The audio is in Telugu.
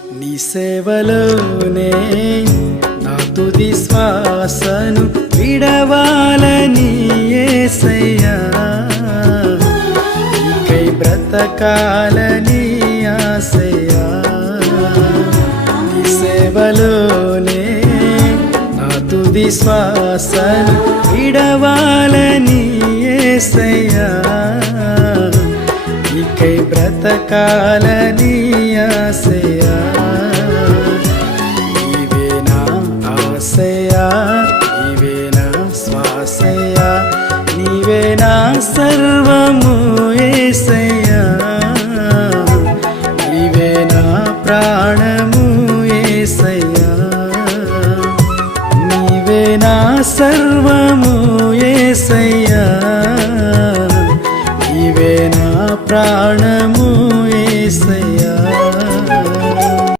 నీ సేవలోనే నా తుది శ్వాసను విడవాలని యేసయ్యా, నీకై బ్రతకాలని ఆశయ్యా. నీ సేవలోనే నా తుది శ్వాసను విడవాలని యేసయ్యా, నీకై బ్రతకాలని ఆశయ్యా.